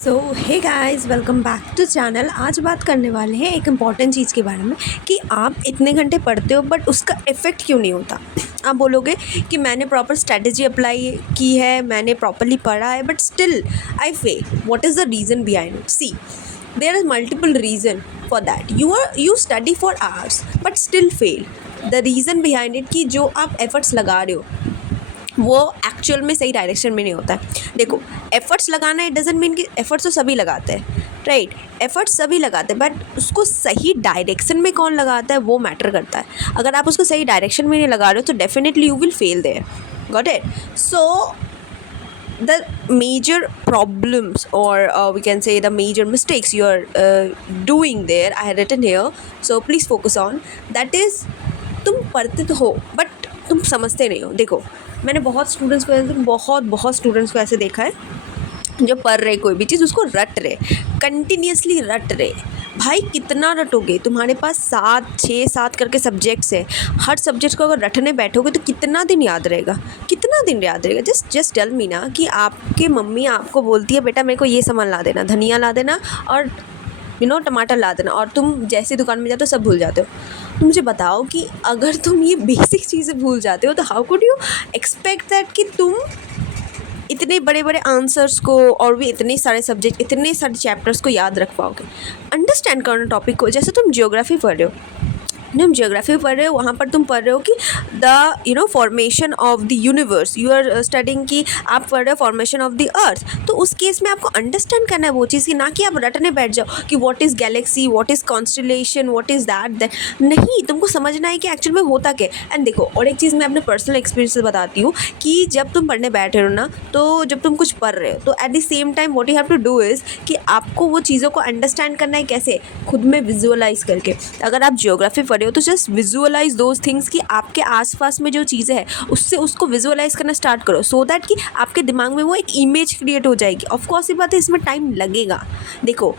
So hey guys, welcome back to channel. आज बात करने वाले हैं एक इम्पॉर्टेंट चीज़ के बारे में कि आप इतने घंटे पढ़ते हो बट उसका इफ़ेक्ट क्यों नहीं होता। आप बोलोगे कि मैंने प्रॉपर स्ट्रेटजी अप्लाई की है, मैंने प्रॉपरली पढ़ा है, but still I fail. What is the reason behind it? See, there is multiple reason for that. You study for hours but still fail. The reason behind it कि जो आप efforts लगा रहे हो वो एक्चुअल में सही डायरेक्शन में नहीं होता है। देखो, एफर्ट्स लगाना इट डजंट मीन कि एफर्ट्स तो सभी लगाते हैं, राइट? एफर्ट्स सभी लगाते हैं बट उसको सही डायरेक्शन में कौन लगाता है वो मैटर करता है। अगर आप उसको सही डायरेक्शन में नहीं लगा रहे हो तो definitely you will fail there. Got it? So the major problems or we can say the major mistakes you are doing there, I had written here, so please focus on that is, तुम पढ़ते तो हो but तुम समझते नहीं हो। देखो, मैंने बहुत स्टूडेंट्स को बहुत स्टूडेंट्स को ऐसे देखा है जो पढ़ रहे कोई भी चीज़ उसको रट रहे, कंटिन्यूसली रट रहे। भाई कितना रटोगे? तुम्हारे पास 7 करके सब्जेक्ट्स है। हर सब्जेक्ट को अगर रटने बैठोगे तो कितना दिन याद रहेगा? कितना दिन याद रहेगा? जस्ट टेल मी ना कि आपके मम्मी आपको बोलती है बेटा मेरे को ये सामान ला देना, धनिया ला देना और टमाटर ला देना, और तुम जैसी दुकान में जाते हो सब भूल जाते हो। तो मुझे बताओ कि अगर तुम ये बेसिक चीज़ें भूल जाते हो तो how could you expect that कि तुम इतने बड़े बड़े आंसर्स को और भी इतने सारे सब्जेक्ट, इतने सारे चैप्टर्स को याद रख पाओगे? अंडरस्टैंड करना टॉपिक को। जैसे तुम जियोग्राफी पढ़ रहे हो, तुम जियोग्राफी पढ़ रहे हो, वहाँ पर तुम पढ़ रहे हो कि the formation of the universe. You are studying कि आप पढ़ रहे हो फॉर्मेशन ऑफ द अर्थ। तो उस केस में आपको अंडरस्टैंड करना है वो चीज़ की, ना कि आप रटने बैठ जाओ कि what is Galaxy, what is constellation, what is that. नहीं, तुमको समझना है कि एक्चुअल में होता क्या। एंड देखो, और एक चीज़ मैं अपने पर्सनल एक्सपीरियंस से बताती हूँ कि जब तुम पढ़ने बैठ रहे हो ना, तो जब तुम कुछ पढ़ रहे हो तो at the same time what you have to do is कि आपको वो चीज़ों को अंडरस्टैंड करना है। कैसे? खुद में विजुअलाइज करके। अगर आप जियोग्राफी पढ़ रहे हो तो जस्ट विजुअलाइज दोज थिंग्स कि आपके आसपास में जो चीज़ें हैं उससे उसको विजुअलाइज करना स्टार्ट करो, सो दैट कि आपके दिमाग में वो एक इमेज क्रिएट हो जाएगी। ऑफकोर्स ये बात है, इसमें टाइम लगेगा। देखो,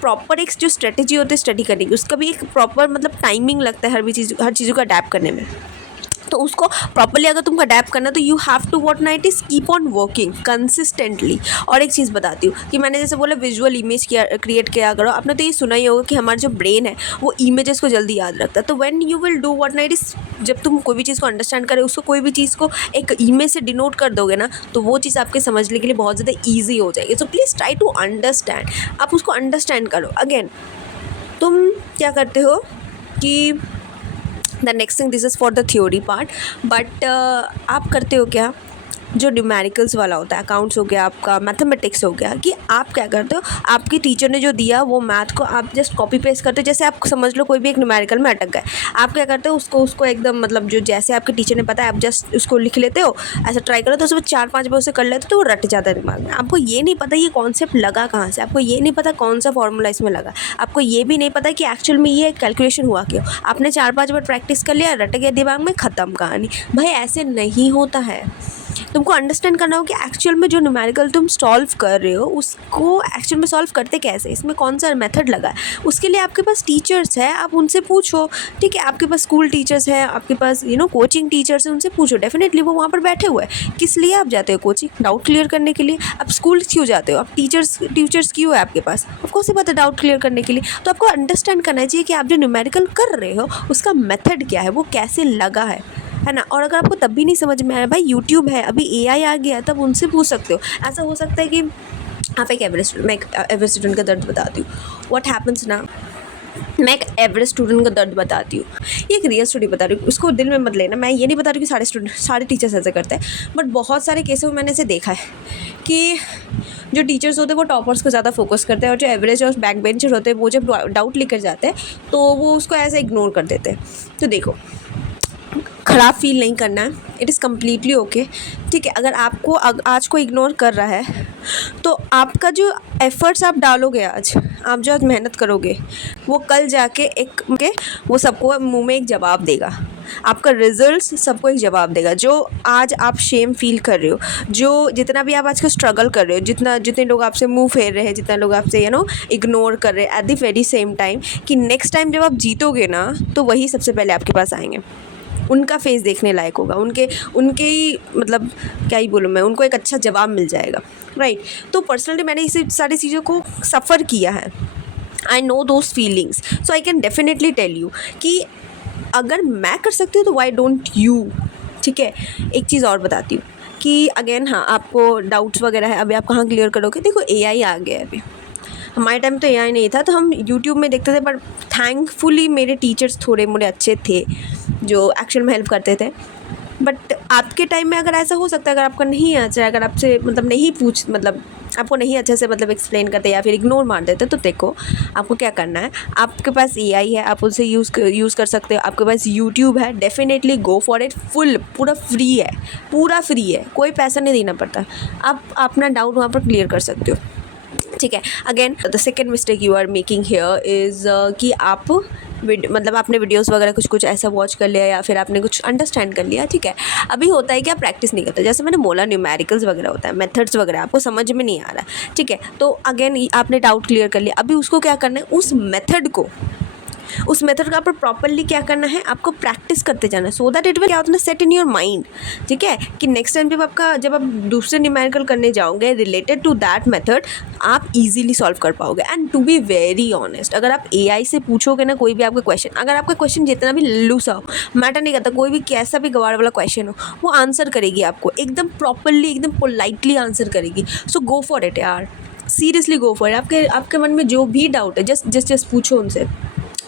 प्रॉपर एक जो स्ट्रेटेजी होती है स्टडी करने की, उसका भी एक प्रॉपर टाइमिंग लगता है हर चीज़ों को अडेप्ट करने में। तो उसको प्रॉपर्ली अगर तुमको अडेप्ट करना तो you have to what night is keep on working consistently. और एक चीज़ बताती हूँ कि मैंने जैसे बोला विजुअल इमेज क्रिएट किया करो। आपने तो ये सुना ही होगा कि हमारा जो ब्रेन है वो इमेजेस को जल्दी याद रखता है। तो when you will do what night is, जब तुम कोई भी चीज़ को अंडरस्टैंड करे, उसको कोई भी चीज़ को एक इमेज से डिनोट कर दोगे ना, तो वो चीज़ आपके समझने के लिए बहुत ज़्यादा ईजी हो जाएगी। So please try to understand. आप उसको अंडरस्टैंड करो। अगेन, तुम क्या करते हो कि the next thing, this is for the theory part, but आप करते हो क्या, जो न्यूमेरिकल्स वाला होता है, अकाउंट्स हो गया, आपका मैथमेटिक्स हो गया, कि आप क्या करते हो, आपकी टीचर ने जो दिया वो मैथ को आप जस्ट कॉपी पेस्ट करते हो। जैसे आप समझ लो कोई भी एक न्यूमेरिकल में अटक गए, आप क्या करते हो, उसको एकदम जो जैसे आपके टीचर ने पता है आप जस्ट उसको लिख लेते हो, ऐसा ट्राई करो तो उसमें 4-5 बार उसे कर लेते हो तो वो रट जाता है दिमाग में। आपको ये नहीं पता ये कॉन्सेप्ट लगा कहाँ से, आपको ये नहीं पता कौन सा फॉर्मूला इसमें लगा, आपको ये भी नहीं पता कि एक्चुअल में ये कैलकुलेशन हुआ क्यों। आपने 4-5 बार प्रैक्टिस कर लिया, रट गया दिमाग में, ख़त्म कहानी। भाई ऐसे नहीं होता है। तुमको अंडरस्टैंड करना हो कि एक्चुअल में जो न्यूमेरिकल तुम सॉल्व कर रहे हो उसको एक्चुअल में सॉल्व करते कैसे, इसमें कौन सा मेथड लगा है। उसके लिए आपके पास टीचर्स है, आप उनसे पूछो। ठीक है, आपके पास स्कूल टीचर्स हैं, आपके पास कोचिंग टीचर्स हैं, उनसे पूछो। डेफिनेटली वो वहाँ पर बैठे हुए हैं। किस लिए आप जाते हो कोचिंग? डाउट क्लियर करने के लिए। आप स्कूल क्यों जाते हो? आप टीचर्स क्यों है आपके पास? ऑफकोर्स ये बात है, डाउट क्लियर करने के लिए। तो आपको अंडरस्टैंड करना चाहिए कि आप जो न्यूमेरिकल कर रहे हो उसका मेथड क्या है, वो कैसे लगा है ना। और अगर आपको तब भी नहीं समझ में आया, भाई यूट्यूब है, अभी एआई आ गया है, तब उनसे पूछ सकते हो। ऐसा हो सकता है कि आप एक एवरेज स्टूडेंट, मैं एक एवरेज स्टूडेंट का दर्द बताती हूँ। व्हाट हैपन्स ना, मैं एक एवरेज स्टूडेंट का दर्द बताती हूँ। ये एक रियल स्टोरी बता रही हूँ, उसको दिल में मत लेना। मैं ये नहीं बता रही कि सारे टीचर्स ऐसे करते हैं, बट बहुत सारे केसों में मैंने इसे देखा है कि जो टीचर्स होते हैं वो टॉपर्स को ज़्यादा फोकस करते हैं, और जो एवरेज और बैक बेंचर होते हैं वो जब डाउट लेकर जाते हैं तो वो उसको ऐसे इग्नोर कर देते हैं। तो देखो, ख़राब फील नहीं करना है, इट इज़ कम्प्लीटली ओके। ठीक है, अगर आपको आज को इग्नोर कर रहा है तो आपका जो एफ़र्ट्स आप डालोगे आप जो आज मेहनत करोगे वो कल जाके वो सबको मुंह में एक जवाब देगा। आपका रिजल्ट्स सबको एक जवाब देगा। जो आज आप शेम फील कर रहे हो, जो जितना भी आप आज का स्ट्रगल कर रहे हो, जितने लोग आपसे मुंह फेर रहे हैं, जितना लोग आपसे इग्नोर कर रहे हैं, at the very same time कि नेक्स्ट टाइम जब आप जीतोगे ना तो वही सबसे पहले आपके पास आएंगे। उनका फेस देखने लायक होगा, उनके ही मतलब क्या ही बोलूँ मैं, उनको एक अच्छा जवाब मिल जाएगा, राइट। तो पर्सनली मैंने इस सारी चीज़ों को सफ़र किया है, I know those feelings, so I can definitely tell you कि अगर मैं कर सकती हूँ तो वाई डोंट यू। ठीक है, एक चीज़ और बताती हूँ कि अगेन हाँ, आपको डाउट्स वगैरह है, अभी आप कहाँ क्लियर करोगे। देखो एआई आ गया है अभी, हमारे टाइम तो एआई नहीं था, तो हम यूट्यूब में देखते थे, पर थैंकफुली मेरे टीचर्स थोड़े मोड़े अच्छे थे जो एक्चुअल में हेल्प करते थे। बट आपके टाइम में अगर ऐसा हो सकता है, अगर आपका नहीं अच्छा है, अगर आपसे मतलब नहीं मतलब आपको नहीं अच्छे से मतलब एक्सप्लेन करते या फिर इग्नोर मार देते, तो देखो आपको क्या करना है। आपके पास एआई है, आप उसे यूज़ कर सकते हो। आपके पास यूट्यूब है, डेफिनेटली गो फॉर इट। पूरा फ्री है, पूरा फ्री है, कोई पैसा नहीं देना पड़ता। आप अपना डाउट वहाँ पर क्लियर कर सकते हो। ठीक है, again the second mistake you are making here is कि आप मतलब आपने वीडियोस वगैरह कुछ ऐसा वॉच कर लिया या फिर आपने कुछ अंडरस्टैंड कर लिया। ठीक है, अभी होता है कि आप प्रैक्टिस नहीं करते। जैसे मैंने बोला, न्यूमेरिकल्स वगैरह होता है, मेथड्स वगैरह आपको समझ में नहीं आ रहा है। ठीक है, तो अगेन आपने डाउट क्लियर कर लिया, अभी उसको क्या करना है, उस मेथड का आपको प्रॉपरली क्या करना है, आपको प्रैक्टिस करते जाना है, सो दैट इट विल क्या होता है, सेट इन योर माइंड। ठीक है, कि नेक्स्ट टाइम जब आप दूसरे न्यूमेरिकल करने जाओगे रिलेटेड टू दैट मेथड, आप इजीली सॉल्व कर पाओगे। And to be very honest, अगर आप एआई से पूछोगे ना कोई भी आपका क्वेश्चन, अगर आपका क्वेश्चन जितना भी लल्लू सा हो, मैटर नहीं करता, कोई भी कैसा भी गवार वाला क्वेश्चन हो, वो आंसर करेगी आपको एकदम प्रॉपरली, एकदम पोलाइटली आंसर करेगी। सो गो फॉर इट यार, सीरियसली गो फॉर इट। आपके मन में जो भी डाउट है, जस्ट पूछो उनसे,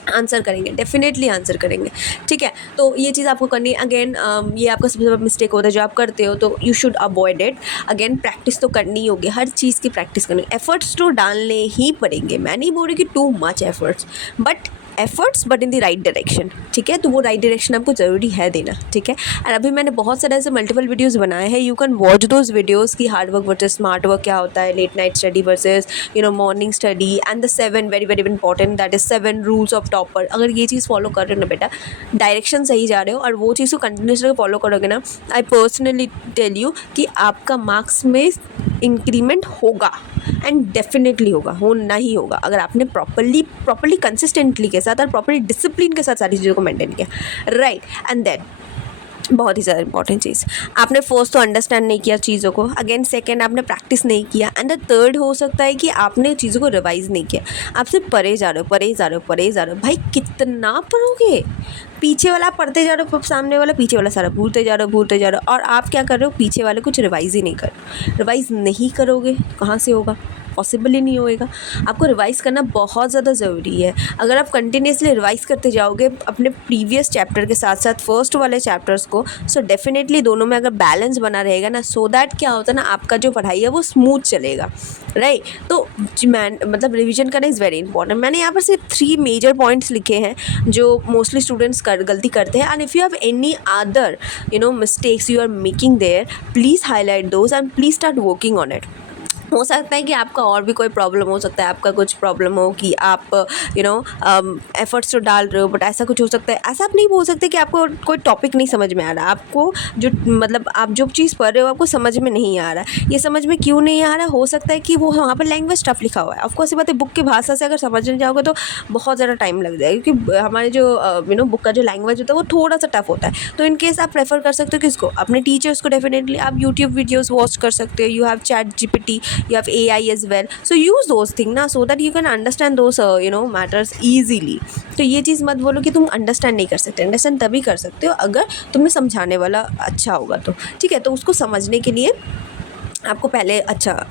आंसर करेंगे, डेफिनेटली आंसर करेंगे। ठीक है, तो ये चीज़ आपको करनी है। अगेन ये आपका सबसे बड़ा मिस्टेक होता है जो आप करते हो, तो you should avoid it. Again practice तो करनी ही होगी, हर चीज़ की प्रैक्टिस करनी, एफर्ट्स तो डालने ही पड़ेंगे। मैं नहीं बोल रही कि too much efforts, but in the right direction. ठीक है, तो वो राइट डायरेक्शन आपको ज़रूरी है देना। ठीक है, और अभी मैंने बहुत सारे ऐसे मल्टीपल वीडियोस बनाए हैं, you can watch those videos कि hard work versus smart work क्या होता है, late night study versus morning study, and the 7 very very important, that is 7 rules of topper. अगर ये चीज़ फॉलो कर रहे हो ना बेटा, डायरेक्शन सही जा रहे हो, और वो चीज़ को कंटिन्यूसली फॉलो करोगे ना, आई पर्सनली टेल यू कि आपका मार्क्स में इंक्रीमेंट होगा, एंड डेफिनेटली होना ही होगा, अगर आपने प्रॉपरली कंसिस्टेंटली के साथ और प्रॉपरली डिसिप्लिन के साथ सारी चीज़ों को मेंटेन किया, राइट। एंड देन बहुत ही ज़्यादा इंपॉर्टेंट चीज़, आपने फर्स्ट तो अंडरस्टैंड नहीं किया चीज़ों को, अगेन सेकंड आपने प्रैक्टिस नहीं किया, एंड द थर्ड हो सकता है कि आपने चीज़ों को रिवाइज़ नहीं किया। आप सिर्फ पढ़े जा रहे हो। भाई कितना पढ़ोगे, पीछे वाला पढ़ते जा रहे हो, सामने वाला पीछे वाला सारा भूलते जा रहे हो, और आप क्या कर रहे हो, पीछे वाले कुछ रिवाइज़ ही नहीं कर रहे। रिवाइज़ नहीं करोगे कहाँ से होगा, पॉसिबल ही नहीं होएगा। आपको रिवाइज़ करना बहुत ज़्यादा ज़रूरी है। अगर आप कंटिन्यूसली रिवाइज़ करते जाओगे अपने प्रीवियस चैप्टर के साथ साथ फर्स्ट वाले चैप्टर्स को, सो डेफिनेटली दोनों में अगर बैलेंस बना रहेगा ना, सो दैट क्या होता है ना, आपका जो पढ़ाई है वो स्मूथ चलेगा, राइट। तो मतलब रिविजन करना इज़ वेरी इंपॉर्टेंट। मैंने यहाँ पर सिर्फ 3 मेजर पॉइंट्स लिखे हैं जो मोस्टली स्टूडेंट्स गलती करते हैं, and if you have any other mistakes you are making there, please highlight those and please start working on it. हो सकता है कि आपका और भी कोई प्रॉब्लम हो सकता है, आपका कुछ प्रॉब्लम हो कि आप एफर्ट्स तो डाल रहे हो, बट ऐसा कुछ हो सकता है। ऐसा आप नहीं बोल सकते कि आपको कोई टॉपिक नहीं समझ में आ रहा, आपको जो मतलब आप जो चीज़ पढ़ रहे हो आपको समझ में नहीं आ रहा। ये समझ में क्यों नहीं आ रहा, हो सकता है कि वो वहाँ पर लैंग्वेज टफ लिखा हुआ है। ऑफकोर्स ये बात है, बुक की भाषा से अगर समझने जाओगे तो बहुत ज़्यादा टाइम लग जाएगा, क्योंकि हमारे जो बुक का जो लैंग्वेज होता है वो थोड़ा सा टफ होता है। तो इन केस आप प्रेफर कर सकते हो किसको, अपने टीचर्स को। डेफिनेटली आप यूट्यूब वीडियोज़ वॉच कर सकते हो, you have ChatGPT, you have AI as well, so use those things ना, so that you can understand those matters easily। तो ये चीज़ मत बोलो कि तुम अंडरस्टैंड नहीं कर सकते, अंडरस्टैंड तभी कर सकते हो अगर तुम्हें समझाने वाला अच्छा होगा तो। ठीक है, तो उसको समझने के लिए आपको पहले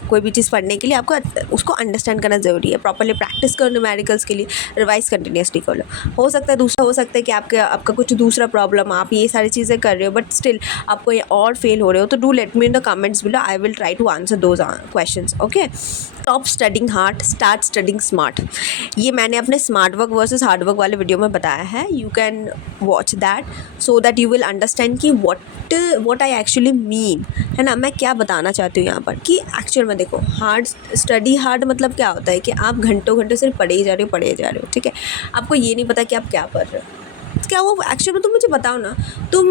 कोई भी चीज़ पढ़ने के लिए आपको उसको अंडरस्टैंड करना ज़रूरी है। प्रॉपरली प्रैक्टिस करो, न्यूमेरिकल्स के लिए रिवाइज कंटिन्यूसली कर लो। हो सकता है कि आपका कुछ दूसरा प्रॉब्लम, आप ये सारी चीज़ें कर रहे हो बट स्टिल आपको ये और फेल हो रहे हो, तो do let me in the comments below, I will try to answer those questions. Okay, stop studying hard, start studying smart. ये मैंने अपने smart work versus hard work वाले वीडियो में बताया है, you can watch that so that you will understand कि what I actually mean, है ना, मैं क्या बताना चाहती हूँ यहाँ पर। कि एक्चुअल में देखो, स्टडी हार्ड मतलब क्या होता है कि आप घंटों सिर्फ पढ़े ही जा रहे हो। ठीक है, आपको ये नहीं पता कि आप क्या पढ़ रहे हो, क्या वो एक्चुअल में। तुम मुझे बताओ ना, तुम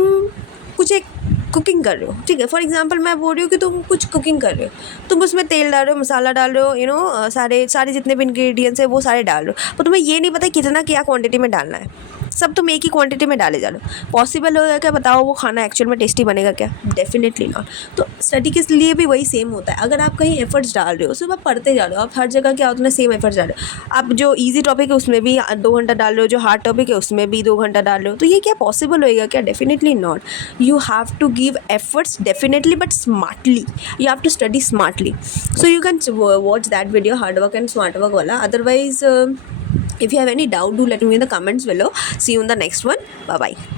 कुछ एक कुकिंग कर रहे हो, ठीक है, फॉर एग्जांपल मैं बोल रही हूँ कि तुम कुछ कुकिंग कर रहे हो, तुम उसमें तेल डाल रहे हो, मसाला डाल रहे हो, सारे जितने भी इंग्रेडिएंट्स है वो सारे डाल रहे हो, पर तुम्हें ये नहीं पता कितना क्या क्वांटिटी में डालना है। सब तुम एक ही क्वांटिटी में डाले जा रहे हो, पॉसिबल होगा क्या? बताओ वो खाना एक्चुअल में टेस्टी बनेगा क्या? Definitely not. तो स्टडी के लिए भी वही सेम होता है। अगर आप कहीं एफर्ट्स डाल रहे हो, सिर्फ आप पढ़ते जा रहे हो, आप हर जगह क्या होता है सेम एफर्ट्स डाल रहे हो, आप जो ईजी टॉपिक है उसमें भी 2 घंटा डाल रहे हो, जो हार्ड टॉपिक है उसमें भी 2 घंटा डाल रहे हो, तो ये क्या पॉसिबल होएगा क्या? Definitely not. You have to give efforts definitely, but smartly. You have to study smartly, so you can watch that video, hard work and smart work wala. Otherwise if you have any doubt, do let me in the comments below. See you in the next one. Bye bye.